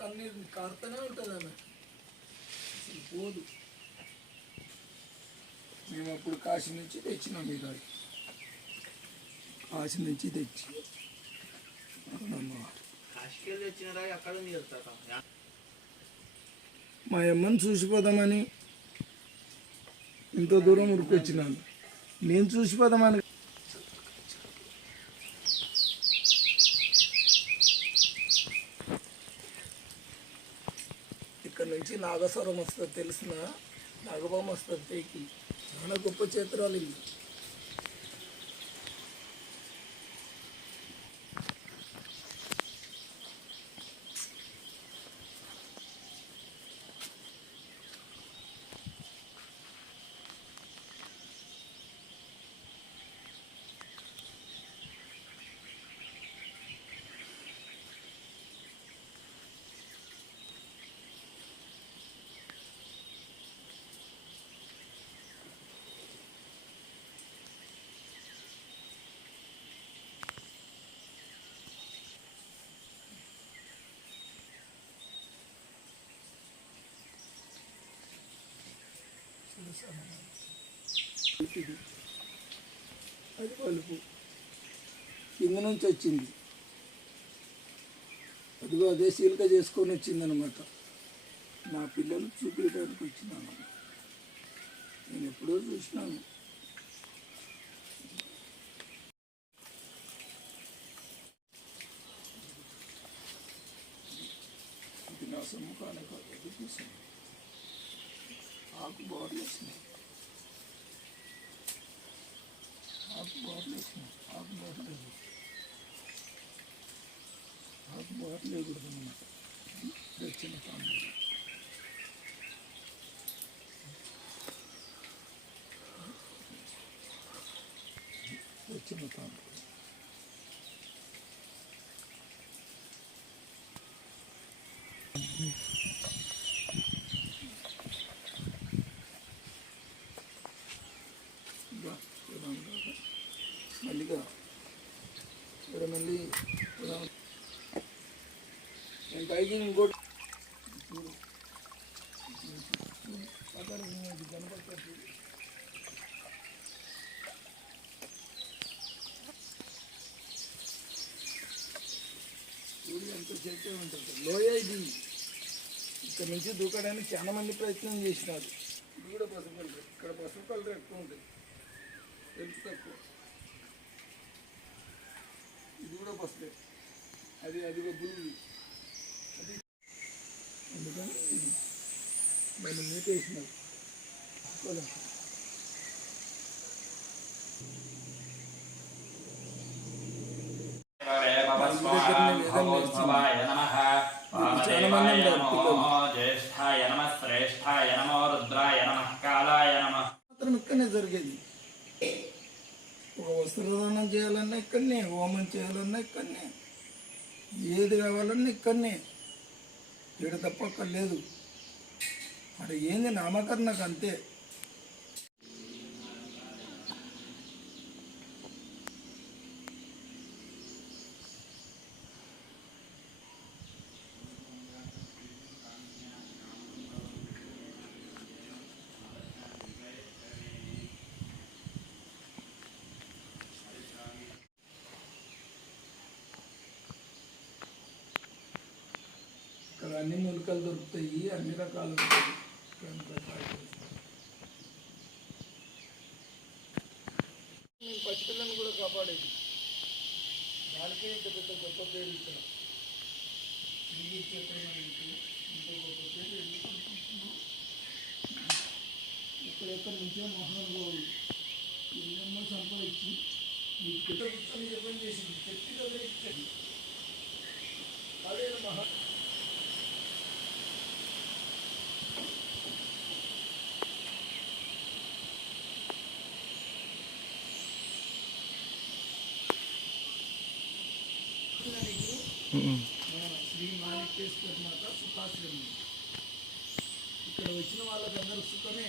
కన్నీరు కారుతూనే ఉంటుంది ఆమె, అసలు పోదు. మేము అప్పుడు కాశీ నుంచి తెచ్చినాం ఈ రాయి, కాశీ నుంచి తెచ్చి మా అమ్మని చూసిపోదామని ఇంత దూరం ఉరికొచ్చినాను. నేను చూసిపోదామని ఇక్కడ నుంచి నాగస్వరం వస్తుంది, తెలిసిన నాగబామ వస్తుంది పైకి. చాలా గొప్ప చిత్రాలు ఇవి. అది పలుపు కింద నుంచి వచ్చింది, అదిగో అదే సీలిక చేసుకొని వచ్చిందనమాట. మా పిల్లలు చూపించడానికి వచ్చినాను, నేను ఎప్పుడో చూసినాను. ఇది నా సమ్ముఖాన్ని కాదు, చూసాను ఆకు బార్లు వచ్చినాయి, ఆకు బార్లు వచ్చినాయి, ఆకు బార్లు వేయకూడదు అన్నమాట. చిన్న తాండ్రు చిన్న తాండ్రు మళ్ళీగా ఇక్కడ మళ్ళీ నేను పైకి ఇంకోటి కనపడుతుంది. చూడు ఎంత చెట్టు ఉంటుంది, లోయ ఇది. ఇక్కడ నుంచి దూకడానికి చాలా మంది ప్రయత్నం చేసినారు. ఇది కూడా పసుపు కలర్, ఇక్కడ పసుపు కలర్ ఎక్కువ ఉంటుంది, తెలుసు తక్కువ. ఇది కూడా పసుపే, అది బుల్లి. అది అందుకని మనం నీట వేసినారు. చాలా మంది మాత్రం ఇక్కడనే జరిగేది. ఒక వస్త్రదానం చేయాలన్నా ఇక్కడనే, హోమం చేయాలన్నా ఇక్కడనే, ఏది కావాలన్నా ఇక్కడనే. ఇక్కడ తప్ప అక్కడ లేదు. అక్కడ ఏంది నామకరణకు అంతే. ఇక్కడ అన్ని మూలికలు దొరుకుతాయి, అన్ని రకాలు ఉంటాయి. నేను పసిపిల్లను కూడా కాపాడేది, దానికే ఇంత పెద్ద గొప్ప పేరు. ఇక్కడ ఇంత గొప్ప పేరు ఎందుకుంటున్నాం. ఎక్కడెక్కడి నుంచో మహానుభావులు ఎన్నెన్నో సంపాదించి మీకు పెద్ద పుస్తకం జపం చేసింది, శక్తి కలిగించండి. అదే మహా శ్రీ మాణికేశ్వర మాత సుఖాశ్రమం. ఇక్కడ వచ్చిన వాళ్ళకందరూ సుఖమే.